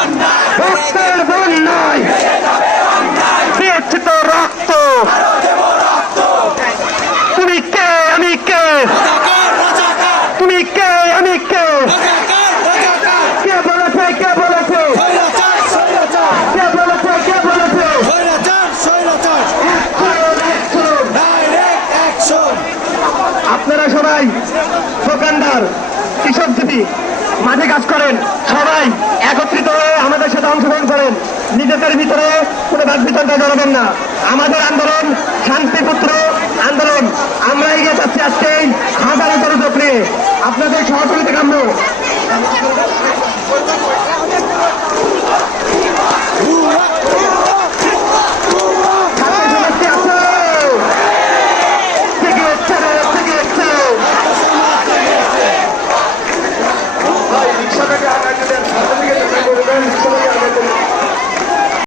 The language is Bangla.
অন্যায়, রক্তের বন্যায় দিয়েছি তো রক্ত। তুমি কে আমি কে, তুমি কে আমি কে, কে বলেছে কে বলেছে, কে বলেছে কে বলেছে, আপনারা সবাই দোকানদার, কৃষকজীবী, মাঠে কাজ করেন, সবাই একত্রিত হয়ে আমাদের সাথে অংশগ্রহণ করেন। নিজেদের ভিতরে কোনো বাদ বিতণ্ডা জড়াবেন না। আমাদের আন্দোলন শান্তিপুত্র আন্দোলন। আমরা এগিয়ে যাচ্ছি আজকে